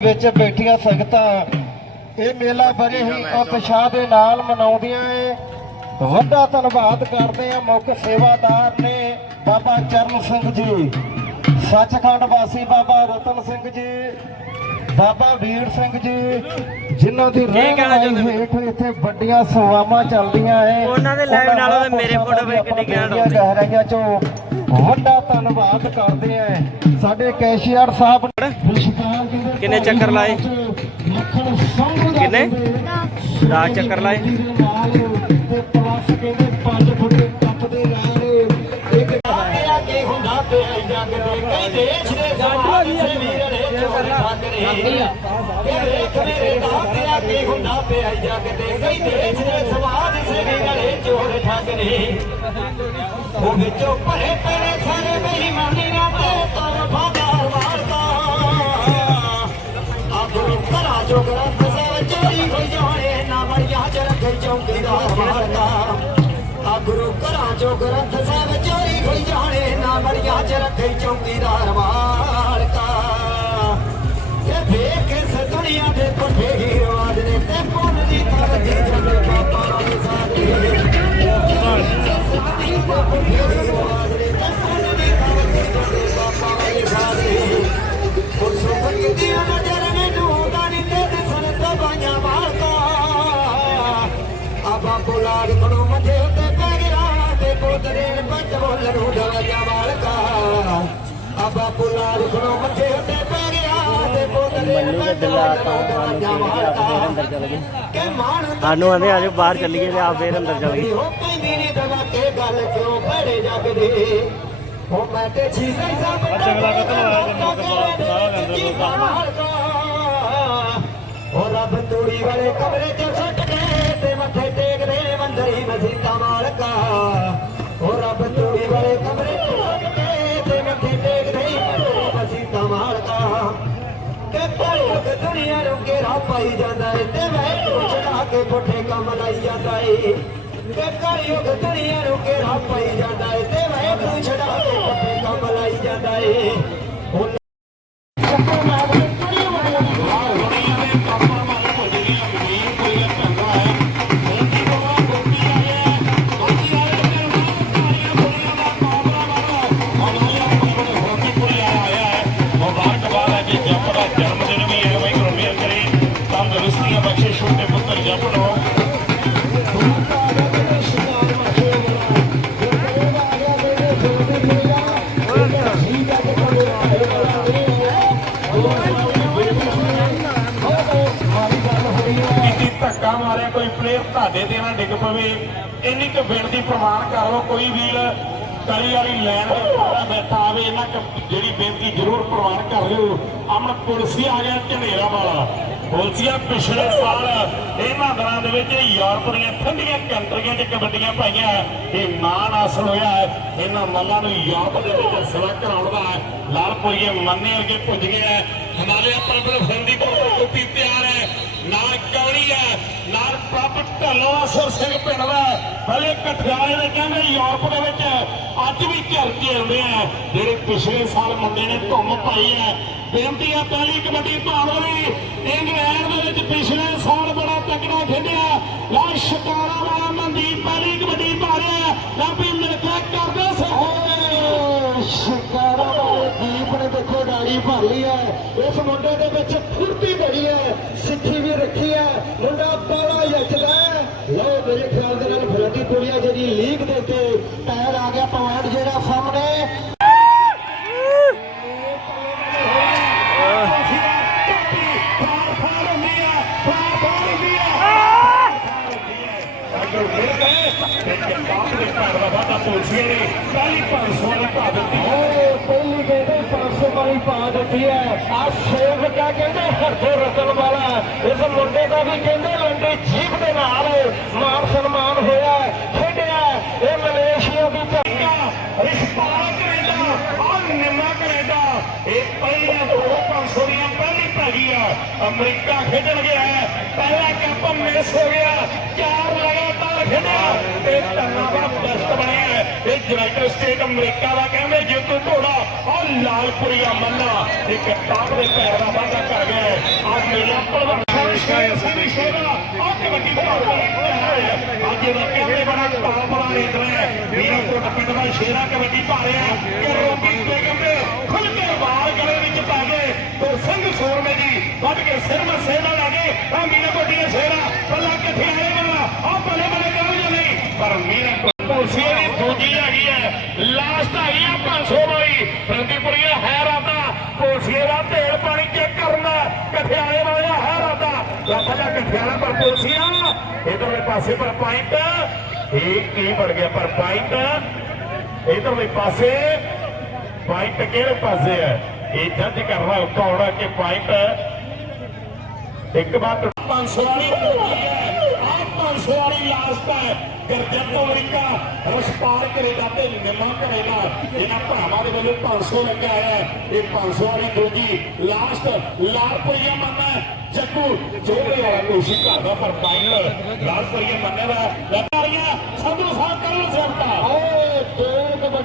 ਵਿੱਚ ਬੈਠੀਆਂ ਸੰਗਤਾਂ ਇਹ ਮੇਲਾ ਬੜੇ ਹੀ ਉਤਸ਼ਾਹ ਦੇ ਨਾਲ ਮਨਾਉਂਦੀਆਂ ਏ। ਵੱਡਾ ਧੰਨਵਾਦ ਕਰਦੇ ਆ ਮੁੱਖ ਸੇਵਾਦਾਰ ਨੇ ਬਾਬਾ ਚਰਨ ਸਿੰਘ ਜੀ। ਸੱਚਖੰਡ ਵਾਸੀ ਬਾਬਾ ਰਤਨ ਸਿੰਘ ਜੀ ਬਾਬਾ ਵੀਰ ਸਿੰਘ ਜੀ ਜਿਨ੍ਹਾਂ ਦੀ ਰਹਿ ਕਹਿਣਾ ਚਾਹੁੰਦੇ ਨੇ? ਹੇਠ ਇੱਥੇ ਵੱਡੀਆਂ ਸੇਵਾਵਾਂ ਚੱਲਦੀਆਂ ਏ। ਉਹਨਾਂ ਦੇ live ਨਾਲੋਂ ਮੇਰੇ photo ਵੇਖ ਕੇ ਘੈਂਟ ਆਉਂਦੇ। ਗਹਿਰਾਈਆਂ ਚੋਂ ਵੱਡਾ ਧੰਨਵਾਦ ਕਰਦੇ ਆ। ਸਾਡੇ ਕੈਸ਼ੀਅਰ ਸਾਹਿਬ ਕਿੰਨੇ ਚੱਕਰ ਲਾਏ? ਕਿੰਨੇ? ਕਹਿੰਦੇ ਦਸ ਚੱਕਰ ਲਾਏ? ਤੇ ਪਲੱਸ ਕਹਿੰਦੇ 5 ਫੁੱਟ ਕੱਪ ਆਗੂ ਕਰਾ ਜੋ ਗ੍ਰੰਥ ਸਾਹਿਬ ਚੋਰੀ ਹੋਈ ਜਾਣੇ ਨਾ ਮੜੀਆਂ ਚ ਰੱਖੇ ਚੌਂਕੀਦਾਰ ਮਾਰਦਾ ਇਹ ਵੇਖ ਇਸ ਦੁਨੀਆ ਦੇ ਪੁੱਠੇ ਹੀ ਰਵਾਜ਼ ਨੇ ਤੇ ਪੁੰਨ ਦੀ ਤਰਤੀ ਜੰਗ ਬਾਬਾ ਦੇ ਸਾਥੀ ਬੋਲਾੜ ਬੋਦਰੇ ਪੱਟ ਬੋਲ ਨੂੰ ਦਵਾਜਾ ਮਾਲਕਾ ਸਾਨੂੰ ਆਂਦੇ ਆਜੋ ਬਾਹਰ ਚੱਲੀਏ ਤੇ ਆ ਫੇਰ ਅੰਦਰ ਚੱਲ ਗਏ। ਉਹ ਮੈਂ ਤੇ ਛੀਸੇ ਸਭ ਅਗਲਾ ਕਤਲ ਹੋਇਆ ਜੇ ਮੌਕੇ ਸਾਰਾ ਅੰਦਰ ਕੋਈ ਉਹ ਰੱਬ ਤੂੜੀ ਵਾਲੇ ਕਮਰੇ 'ਚ ਸੁੱਟ ਕੇ ਤੇ ਮੱਥੇ ਟੇਕਦੇ ਮੰਦਰੀ ਮਸੀਤਾ ਦੁਨੀਆ ਨੂੰ ਰਾਹ ਪਾਈ ਜਾਂਦਾ ਏ ਤੇ ਮੈਂ ਚੜਾ ਕੇ ਪੁੱਠੇ ਕੰਮ ਲਾਈ ਜਾਂਦਾ ਏ। ਤੇ ਕਲਯੁਗ ਦੁਨੀਆ ਨੂੰ ਰਾਹ ਪਾਈ ਜਾਂਦਾ ਏ ਤੇ ਮੈਂ ਤੂੰ ਕੇ ਪੁੱਠੇ ਕੰਮ ਲਾਈ ਜਾਂਦਾ ਏ। ਹੁਣ ਧੱਕਾ ਮਾਰਿਆ, ਕੋਈ ਪਲੇਅਰ ਧਾਦੇ ਤੇ ਨਾ ਡਿੱਗ ਪਵੇ। ਇੰਨੀ ਕੁ ਬੇਨਤੀ ਪ੍ਰਮਾਣ ਕਰ ਲਓ, ਕੋਈ ਵੀਰ ਕਲੀ ਵਾਲੀ ਲੈਣ ਦੇ ਖੜਾ ਬੈਠਾ ਆਵੇ ਇਹਨਾਂ ਜਿਹੜੀ ਬੇਨਤੀ ਜ਼ਰੂਰ ਪ੍ਰਮਾਣ ਕਰ ਲਿਓ। ਅਮਨ ਪੁਲਸੀ ਆ ਗਿਆ ਝੜੇਰਾ ਵਾਲਾ। ਪੁਲਸੀਆ ਪਿਛਲੇ ਸਾਲ ਇਹਨਾਂ ਦਿਨਾਂ ਦੇ ਵਿੱਚ ਯੂਰਪ ਦੀਆਂ ਠੰਡੀਆਂ ਕੰਟਰੀਆਂ 'ਚ ਕਬੱਡੀਆਂ ਪਾਈਆਂ। ਇਹ ਮਾਣ ਹਾਸਲ ਹੋਇਆ ਇਹਨਾਂ ਮੱਲਾਂ ਨੂੰ ਯੂਰਪ ਦੇ ਵਿੱਚ ਸਿਲਾ ਕਰਾਉਣ ਦਾ ਲਾਲ ਲਾਲਪੁਰੀਏ ਮੰਨੇ ਵਰਗੇ ਪੁੱਜ ਗਏ ਹੈ। ਹਿਮਾਲਿਆ ਫੰਦੀ ਕੋਲ ਤਿਆਰ ਹੈ। ਨਾਲ ਕੌੜੀ ਹੈ। ਨਾਲ ਪ੍ਰਭ ਢੱਲੋਂ ਅਸਰ ਸਿੰਘ ਪਿੰਡ ਦਾ ਪਹਿਲੇ ਕਠਿਆਲੇ ਦੇ ਕਹਿੰਦੇ ਯੂਰਪ ਦੇ ਵਿੱਚ ਅੱਜ ਵੀ ਝਰਕੇ ਆਉਂਦੇ ਆ। ਜਿਹੜੇ ਪਿਛਲੇ ਸਾਲ ਮੁੰਡੇ ਨੇ ਧੁੰਮ ਪਾਈ ਹੈ ਬੇਨਤੀ ਆ ਪਹਿਲੀ ਕਬੱਡੀ ਭਾਰਤ ਦੀ। ਇੰਗਲੈਂਡ ਦੇ ਵਿੱਚ ਪਿਛਲੇ ਸਾਲ ਬੜਾ ਤਕੜਾ ਖੇਡਿਆ। ਲਾ ਸ਼ਿਕਾਰਾ ਵਾਲਾ ਮਨਦੀਪ ਪਹਿਲੀ ਕਬੱਡੀ ਭਾਰਿਆ। ਲੱਭੀ ਮਿਲਖਾ ਕਰਦਾ ਸਹੋ ਸ਼ਿਕਾਰਾ ਵਾਲੇ ਦੀਪ ਨੇ ਦੇਖੋ ਡਾੜੀ ਭਰ ਲਈ ਹੈ ਇਸ ਮੁੰਡੇ ਦੇ ਵਿੱਚ ਫੁਰਤੀ ਬੜੀ ਹੈ ਸਿੱਖੀ ਵੀ ਰੱਖੀ ਹੈ ਮੁੰਡਾ ਪਾ ਦਿੱਤੀ ਹੈ ਆ ਸੇਵਕਾ ਕਹਿੰਦੇ? ਹਰਦੋ ਰਤਨ ਵਾਲਾ। ਇਸ ਮੁੰਡੇ ਦਾ ਵੀ ਕਹਿੰਦੇ, ਲੰਡੀ ਜੀਪ ਦੇ ਨਾਲ ਮਾਨ ਸਨਮਾਨ ਹੋਇਆ ਖੇਡਿਆ ਇਹ ਮਲੇਸ਼ੀਆ ਦੀ ਧਰਤੀ ਰਿਸ਼ਪਾਲਾ ਕੈਨੇਡਾ ਔਰ ਨਿੰਮਾ ਕੈਨੇਡਾ। ਇਹ ਪਹਿਲੀਆਂ ਦੋ 500 ਦੀਆਂ ਪਹਿਲੀ ਗਈ ਆ। ਅਮਰੀਕਾ ਖੇਡਣ ਗਿਆ ਪਹਿਲਾ ਕੱਪ ਮਿਸ ਹੋ ਗਿਆ। ਚਾਰ ਲਗਾਤਾਰ ਖੇਡਿਆ ਤੇ ਧੰਨਾਵਾ ਬੈਸਟ ਬਣਿਆ ਹੈ। ਇਹ ਯੂਨਾਈਟਿਡ ਸਟੇਟ ਅਮਰੀਕਾ ਦਾ ਕਹਿੰਦੇ ਜੇਤੂ ਘੋੜਾ ਉਹ ਲਾਲਪੁਰੀਆ ਮੰਨਾ ਇੱਕ ਟਾਪ ਦੇ ਪੈਰ ਦਾ ਵਾਧਾ ਕਰ ਗਿਆ ਹੈ ਅੱਜ ਮੇਲਾ ਭਲਵਾਨ ਸ਼ੇਰ ਸਿੰਘ ਸ਼ੇਰਾ ਉਹ ਕਬੱਡੀ ਭਾਰਤ ਹੈ ਅੱਜ ਦਾ ਕਹਿੰਦੇ ਬੜਾ ਟਾਪ ਵਾਲਾ ਰੇਡਰ ਹੈ ਵੀਰਪੁਰ ਪਿੰਡ ਦਾ ਸ਼ੇਰਾ ਕਬੱਡੀ ਪਾ ਰਿਹਾ ਕਿ ਰੋਬੀ ਬੇਗਮ ਦੇ ਖੁੱਲ ਕੇ ਵਾਰ ਗਲੇ ਵਿੱਚ ਪਾ ਗਏ ਤੇ ਸਿੰਘ ਸੂਰਮੇ ਜੀ ਵੱਢ ਕੇ ਸਿਰ ਮੱਸੇ ਦਾ ਲਾ ਗਏ ਆ ਮੀਰਾ ਕੋਟੀ ਸ਼ੇਰਾ ਪੱਲਾ ਕਿੱਥੇ ਆਏ ਵਾਲਾ ਆ ਭਲੇ ਭਲੇ ਕਰੋ ਜਾਂ ਨਹੀਂ ਪਰ ਮੀਰਾ ਕੋਟੀ ਦੀ ਦੂਜੀ ਹੈਗੀ ਹੈ ਲਾਸਟ ਹੈਗੀ ਆ 500 ਵਾਲੀ ਪ੍ਰੰਦੀਪੁਰੀਆ ਹੈ ਰਾਤਾ ਕੋਸੀਏ ਦਾ ਢੇਰ ਪਾਣੀ ਚੈੱਕ ਕਰਨਾ ਕਠਿਆਲੇ ਵਾਲਿਆ ਹੈ ਰਾਤਾ ਰੱਖਾ ਜਾ ਕਠਿਆਲਾ ਇਧਰਲੇ ਪਾਸੇ ਪਰ ਪੁਆਇੰਟ ਇਹ ਕੀ ਬਣ ਗਿਆ ਪਰ ਪੁਆਇੰਟ ਇਧਰਲੇ ਪਾਸੇ ਪੁਆਇੰਟ ਕਿਹੜੇ ਪਾਸੇ ਹੈ? ਇਹ ਜੱਜ ਕਰਨਾ ਕੌਣ ਹੈ ਕਿ ਪੁਆਇੰਟ ਇੱਕ ਬਾਤ 500 ਵਾਲੀ ਹੈ ਆ 500 ਵਾਲੀ ਲਾਸਟ ਹੈ। ਗਰਜਨ ਅਮਰੀਕਾ ਰਸਪਾਰ ਕੈਨੇਡਾ ਤੇ ਨਿਮਾ ਕੈਨੇਡਾ ਇਹਨਾਂ ਭਰਾਵਾਂ ਦੇ ਵੱਲੋਂ 500 ਲੱਗਿਆ ਹੈ। ਇਹ 500 ਵਾਲੀ ਦੂਜੀ ਲਾਸਟ ਲਾਲਪੁਰੀਆ ਮੰਨਾ ਜੱਗੂ ਜੋੜੇ ਵਾਲਾ ਕੋਸ਼ਿਸ਼ ਕਰਦਾ ਪਰ ਫਾਈਨਲ ਲਾਲਪੁਰੀਆ ਮੰਨੇ ਦਾ। ਲਗਾਰੀਆਂ ਸੰਧੂ ਸਾਹਿਬ ਕਰੋ ਸੇਵਤਾ ਓਏ ਦੋ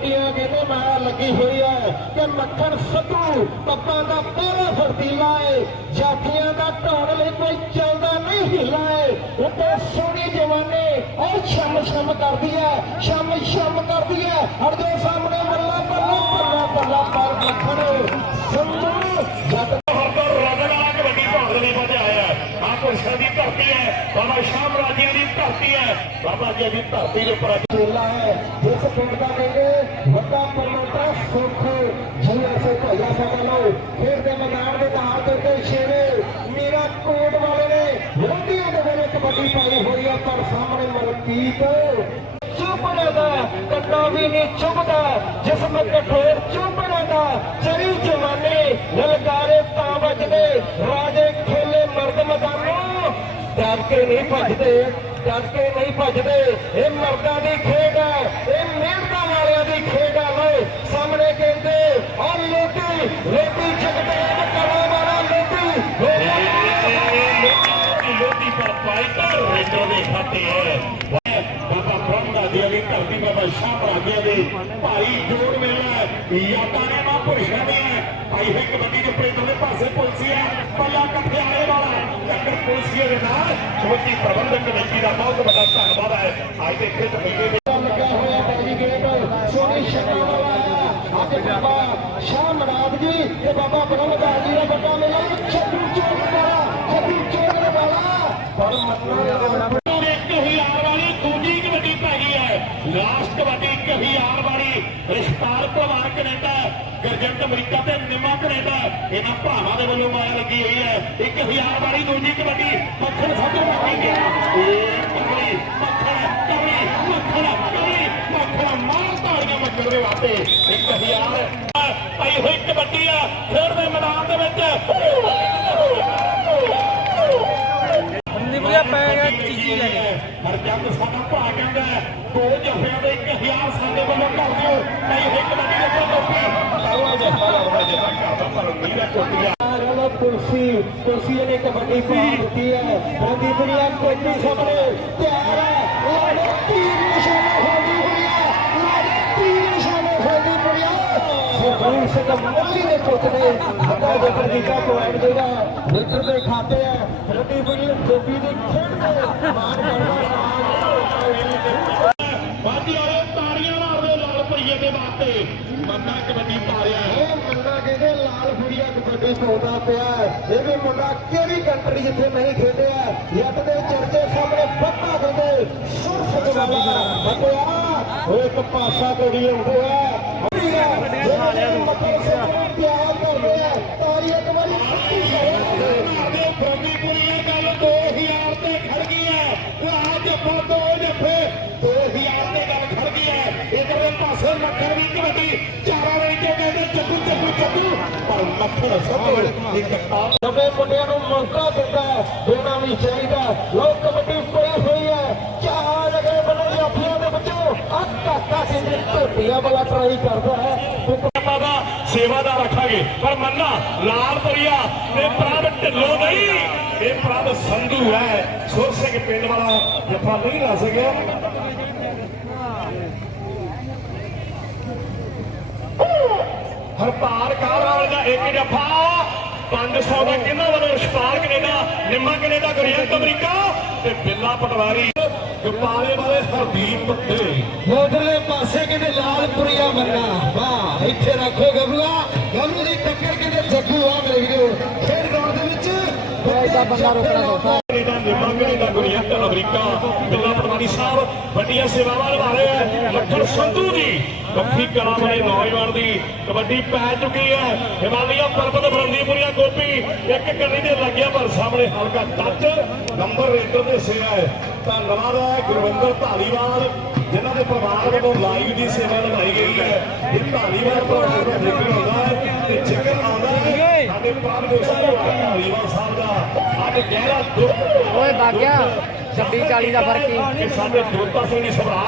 ਕਬੱਡੀਆਂ ਕਹਿੰਦੇ ਮਾਰਾ ਲੱਗੀ ਹੋਈ ਹੈ ਕਿ ਮੱਖਣ ਸੱਤੂ ਪੱਪਾਂ ਦਾ ਪਹਿਲਾ ਫਰਤੀਲਾ ਏ ਜਾਫੀਆਂ ਦਾ ਢੋਣ ਲਈ ਕੋਈ ਚੱਲਦਾ ਨਹੀਂ ਹਿੱਲਾ ਏ। ਉੱਤੇ ਸੋਹਣੀ ਜਵਾਨੇ ਉਹ ਛਮ ਛਮ ਕਰਦੀ ਹੈ ਛਮ ਛਮ ਕਰਦੀ ਹੈ। ਹਰ ਦੇ ਸਾਹਮਣੇ ਬੱਲਾ ਬੱਲਾ ਬੱਲਾ ਬੱਲਾ ਪਰ ਮੱਖਣ। ਸੰਧੂ, ਜੱਟ ਹਰਦਰ ਰਗੜਾ ਕਬੱਡੀ ਭਾਰਤ ਦੇ ਵਿੱਚ ਆਇਆ ਆ ਪੁਰਸ਼ਾਂ ਦੀ ਧਰਤੀ ਹੈ, ਬਾਬਾ ਸ਼ਾਮ ਰਾਜਿਆਂ ਦੀ ਧਰਤੀ ਹੈ। ਬਾਬਾ ਜੀ ਦੀ ਧਰਤੀ ਦੇ ਉੱਪਰ ਜੀ ਐਸੇ ਭਈਆ ਖੇਡ ਦੇ ਮੈਦਾਨ ਦੇ ਬਾਹਰ ਦੇ ਉੱਤੇ ਸ਼ੇਰੇ ਮੇਰਾ ਕੋਟ ਵਾਲੇ ਨੇ ਰੋਟੀਆਂ ਦੇ ਵੇਲੇ ਕਬੱਡੀ ਪਾਈ ਹੋਈ ਹੈ ਪਰ ਸਾਹਮਣੇ ਮਲਕੀਤ ਚੁੱਪੜੇ ਦਾ ਕੱਟਾ ਵੀ ਨਹੀਂ ਚੁੱਭਦਾ ਜਿਸਮ ਕਠੋਰ ਚੁੱਪੜੇ ਦਾ ਚਰੀ ਜਵਾਨੀ ਲਲਕਾਰੇ ਤਾਂ ਵੱਜਦੇ, ਰਾਜੇ ਖੇਲੇ ਮਰਦ ਮੈਦਾਨੋਂ। ਡਰ ਕੇ ਨਹੀਂ ਭੱਜਦੇ ਡਰ ਕੇ ਨਹੀਂ ਭੱਜਦੇ, ਇਹ ਮਰਦਾਂ ਦੀ ਖੇਡ ਹੈ, ਇਹ ਮਿਹਨਤ ਧਰਤੀ ਬਾਬਾ ਦੇ ਭਾਈ ਜੋੜ ਮੇਲਾ ਯਾਦਾਂ ਨੇ ਮਾਂ ਪੁਰਸ਼ਾਂ ਦੇ ਭਾਈ ਹੈ ਕਬੱਡੀ ਦੇ ਪ੍ਰੇਮ ਦੇ ਪਾਸੇ ਪੁਲਸੀਆ ਪੱਲਾ ਕੱਠੇ ਵਾਲਾ ਟੱਕਰ ਪੁਲਸੀਆ ਦੇ ਨਾਲ। ਸਮੁੱਚੀ ਪ੍ਰਬੰਧਕ ਕਮੇਟੀ ਦਾ ਬਹੁਤ ਵੱਡਾ ਧੰਨਵਾਦ ਹੈ। ਅੱਜ ਦੇ ਖੇਡ ਮੇਲੇ ਦੇ ਲੱਗਾ ਹੋਇਆ ਬਾਜੀ ਗੇਟ, ਸੋਨੀ ਸ਼ਕਲ ਵਾਲਾ ਅੱਜ ਬਾਬਾ ਸ਼ਾਹ ਮਨਾਬ ਜੀ ਤੇ ਬਾਬਾ ਬ੍ਰਹਮਦਾਸ ਜੀ ਦਾ ਵੱਡਾ ਮੇਲਾ। ਪਵਾਰ ਕੈਨੇਡਾ ਗਰਜੰਟ ਅਮਰੀਕਾ ਤੇ ਨਿਮਾ ਕੈਨੇਡਾ ਇਹਨਾਂ ਭਰਾਵਾਂ ਦੇ ਵੱਲੋਂ ਮਾਇਆ ਲੱਗੀ ਹੋਈ ਹੈ। ਇੱਕ ਹਜ਼ਾਰ ਵਾਲੀ ਦੂਜੀ ਕਬੱਡੀ ਮੱਖਣ ਸਾਧੂ ਲੱਗੀ ਗਿਆ ਇਹ ਕਬੱਡੀ ਮੱਖਣ ਕਬੱਡੀ ਮੱਖਣ ਕਬੱਡੀ ਮੱਖਣ ਮਾਰ ਤਾੜੀਆਂ ਮੱਖਣ ਦੇ ਵਾਸਤੇ ਇੱਕ ਹਜ਼ਾਰ ਪਈ ਹੋਈ ਕਬੱਡੀ ਆ ਖੇਡ ਦੇ ਮੈਦਾਨ ਦੇ ਵਿੱਚ। ਨਿਬੜਿਆ ਪੈ ਗਿਆ ਚੀਜ਼ੀ ਲੈ ਕੇ। ਹਰ ਜੱਗ ਸਾਡਾ ਭਰਾ ਕਹਿੰਦਾ ਦੋ ਜਫਿਆਂ ਦੇ 1000 ਸਾਡੇ ਵੱਲੋਂ ਕਰ ਦਿਓ। ਨਹੀਂ ਇੱਕ ਕਬੱਡੀ ਦੇ ਉੱਪਰ ਟੋਪੀ ਪਹਿਲਾ ਜਫਾ ਲੱਗਦਾ ਜਿੱਦਾਂ ਕਰਦਾ ਪਰ ਨਹੀਂ ਦਾ ਟੋਪੀਆ ਰਲ ਕੁਰਸੀ ਕੁਰਸੀ ਨੇ ਕਬੱਡੀ ਪਾ ਦਿੱਤੀ ਹੈ ਰੰਦੀ ਦੁਨੀਆ ਕੋਟੀ ਸਾਹਮਣੇ ਤਿਆਰ ਹੈ ਲਾੜੇ ਤੀਰ ਨਿਸ਼ਾਨਾ ਹੋਦੀ ਦੁਨੀਆ ਲਾੜੇ ਤੀਰ ਨਿਸ਼ਾਨਾ ਹੋਦੀ ਦੁਨੀਆ ਸਰਦਾਰ ਸਿੰਘ ਮੱਲੀ ਦੇ ਪੁੱਤ ਨੇ ਦੇ ਪ੍ਰਦੀਪਾ ਪੁਆਇੰਟ ਦੇਗਾ ਮਿੱਤਰ ਦੇ ਖਾਤੇ ਹੈ ਰੰਦੀ ਦੁਨੀਆ ਕੋਟੀ ਦੀ ਖੇਡ ਦੇ ਮਾਨ ਕਰਦਾ ਵਾਦੀ ਵਾਲੇ ਤਾੜੀਆਂ ਮਾਰਦੇ ਲਾਲ ਭਈਏ ਦੇ ਵਾਸਤੇ ਮੰਨਾ ਕਬੱਡੀ ਪਾ ਰਿਹਾ ਹੈ ਉਹ ਮੁੰਡਾ ਕਹਿੰਦੇ ਲਾਲ ਕਬੱਡੀ ਪਾਉਂਦਾ ਪਿਆ ਹੈ। ਇਹ ਵੀ ਮੁੰਡਾ ਕਿਹੜੀ ਕੰਟਰੀ ਜਿੱਥੇ ਨਹੀਂ ਖੇਡਿਆ ਜੱਟ ਦੇ ਚਰਚੇ ਸਾਹਮਣੇ ਬੱਤਾ ਕਹਿੰਦੇ ਸੁਰਫ ਵਾਲਾ ਬੱਤਿਆ ਉਹ ਇੱਕ ਪਾਸਾ ਕੋੜੀ ਹੁੰਦੇ ਆ ਚੱਕੂ ਪਰ ਇੱਕ ਨਵੇਂ ਮੁੰਡਿਆਂ ਨੂੰ ਮੌਕਾ ਦਿੰਦਾ ਦੇਣਾ ਵੀ ਚਾਹੀਦਾ। ਲੋਕ ਕਬੱਡੀ ਪਈ ਹੋਈ ਹੈ। ਚਾਹ ਲਗੇ ਬਣੇ ਜਾਫੀਆਂ ਦੇ ਵਿੱਚੋਂ। ਆ ਕਾਕਾ ਸਿੰਘ ਧੋਤੀਆਂ ਵਾਲਾ ਟਰਾਈ ਕਰਦਾ ਹੈ। ਬਾਬਾ ਸੇਵਾਦਾਰ ਰੱਖਾਂਗੇ। ਪਰ ਮੰਨਾ, ਲਾਲ ਪਰੀਆ ਤੇ ਪ੍ਰਭ ਢਿੱਲੋਂ ਨਹੀਂ। ਇਹ ਪ੍ਰਭ ਸੰਧੂ ਹੈ। ਸੁਰ ਸਿੰਘ ਪਿੰਡ ਵਾਲਾ ਜੱਫਾ ਨਹੀਂ ਲਾ ਸਕਿਆ। ਹਰਪਾਲ ਕਾਹਰਾਲ ਇੱਕ ਜੱਫਾ 500 ਦਾ ਕਿਹਨਾਂ ਵੱਲੋਂ ਰਸ਼ਪਾਲ ਕੈਨੇਡਾ, ਨਿੰਮਾ ਕੈਨੇਡਾ ਗੁਰਿਆਂਤ ਅਮਰੀਕਾ ਤੇ ਬਿੱਲਾ ਪਟਵਾਰੀ। ਗੋਪਾਲੇ ਵਾਲੇ ਹਰਦੀਪ ਪੱਤੇ। ਉਧਰਲੇ ਪਾਸੇ ਕਹਿੰਦੇ ਲਾਲਪੁਰੀਆ ਮੰਨਾ ਵਾਹ, ਇੱਥੇ ਰੱਖੋ ਗਬਲਾ ਗਬਲੂ ਦੀ ਟੱਕਰ ਕਿਤੇ ਜੱਗੂ ਆ, ਮੇਰੇ ਵੀਰੋ। ਐਸਾ ਬੰਦਾ ਰੋਕਣਾ ਸੌਖਾ ਕੈਨੇਡਾ ਨਿੰਮਾ ਕੈਨੇਡਾ ਗੁਰਿਆਂਤ ਅਮਰੀਕਾ, ਬਿੱਲਾ ਪਟਵਾਰੀ ਸਾਹਿਬ ਵੱਡੀਆਂ ਸੇਵਾਵਾਂ ਨਿਭਾ ਰਹੇ ਹੈ। ਲੱਖਣ ਸੰਧੂ ਦੀ ਕੱਫੀ ਕਲਾਂ ਵਾਲੇ ਨੌਜਵਾਨ ਦੀ ਕਬੱਡੀ ਪੈ ਚੁੱਕੀ ਹੈ। ਹਿਮਾਲਿਆ ਪਰਬਤ ਬਰੰਦੀਪੁਰੀਆ ਗੋਪੀ ਇੱਕ ਕੰਨੀ ਦੇ ਲੱਗਿਆ ਪਰ ਸਾਹਮਣੇ ਹਲਕਾ ਟੱਚ ਨੰਬਰ ਰੇਟਰ ਦੇ ਸਿਆ ਹੈ। ਧੰਨਵਾਦ ਹੈ ਗੁਰਵਿੰਦਰ ਧਾਲੀਵਾਲ, ਜਿਨ੍ਹਾਂ ਦੇ ਪਰਿਵਾਰ ਵੱਲੋਂ ਲਾਈਵ ਦੀ ਸੇਵਾ ਨਿਭਾਈ ਗਈ ਹੈ। ਇਹ ਧਾਲੀਵਾਲ ਪਰਿਵਾਰ ਦਾ ਜ਼ਿਕਰ ਹੁੰਦਾ ਹੈ ਤੇ ਜ਼ਿਕਰ ਆਉਂਦਾ ਹੈ, ਸਾਡੇ ਪ੍ਰਾਣ ਦੋਸਤੋ ਓਏ ਬਾਗਿਆ 26 40 ਦਾ ਫ਼ਰਕ ਹੀ। ਕਿ ਸਾਡੇ ਦੋਤਾ ਸਿੰਘ ਦੀ ਸਭਰਾ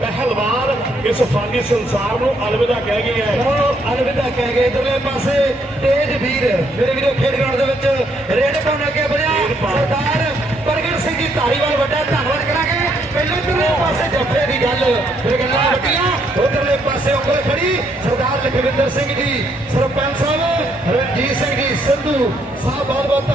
ਪਹਿਲਵਾਨ ਇਸ ਫਾਨੀ ਸੰਸਾਰ ਨੂੰ ਅਲਵਿਦਾ ਕਹਿ ਗਈ ਹੈ। ਉਹ ਅਲਵਿਦਾ ਕਹਿ ਗਏ ਇਧਰਲੇ ਪਾਸੇ। ਤੇਜ ਵੀਰ ਮੇਰੇ ਵੀਰੋ ਖੇਡ ਗਰਾਊਂਡ ਦੇ ਵਿੱਚ ਰੇਡ ਪਾਉਣ ਅੱਗੇ ਵਧਿਆ। ਸਰਦਾਰ ਪ੍ਰਗਟ ਸਿੰਘ ਜੀ ਧਾਰੀਵਾਲ ਵੱਡਾ ਧੰਨਵਾਦ ਕਰਾਂਗੇ। ਪਹਿਲੇ ਇਧਰਲੇ ਪਾਸੇ ਜੱਫੇ ਦੀ ਗੱਲ। ਫਿਰ ਗੱਲਾਂ ਵੱਡੀਆਂ ਉਧਰਲੇ ਪਾਸੇ ਉਂਗਲ ਖੜੀ ਸਰਦਾਰ ਲਖਵਿੰਦਰ ਸਿੰਘ ਜੀ ਸਰਪੰਚ ਸਾਹਿਬ ਰਣਜੀਤ ਸਿੰਘ ਜੀ ਸੰਧੂ ਸਾਹਿਬ ਬਹੁਤ ਬਹੁਤ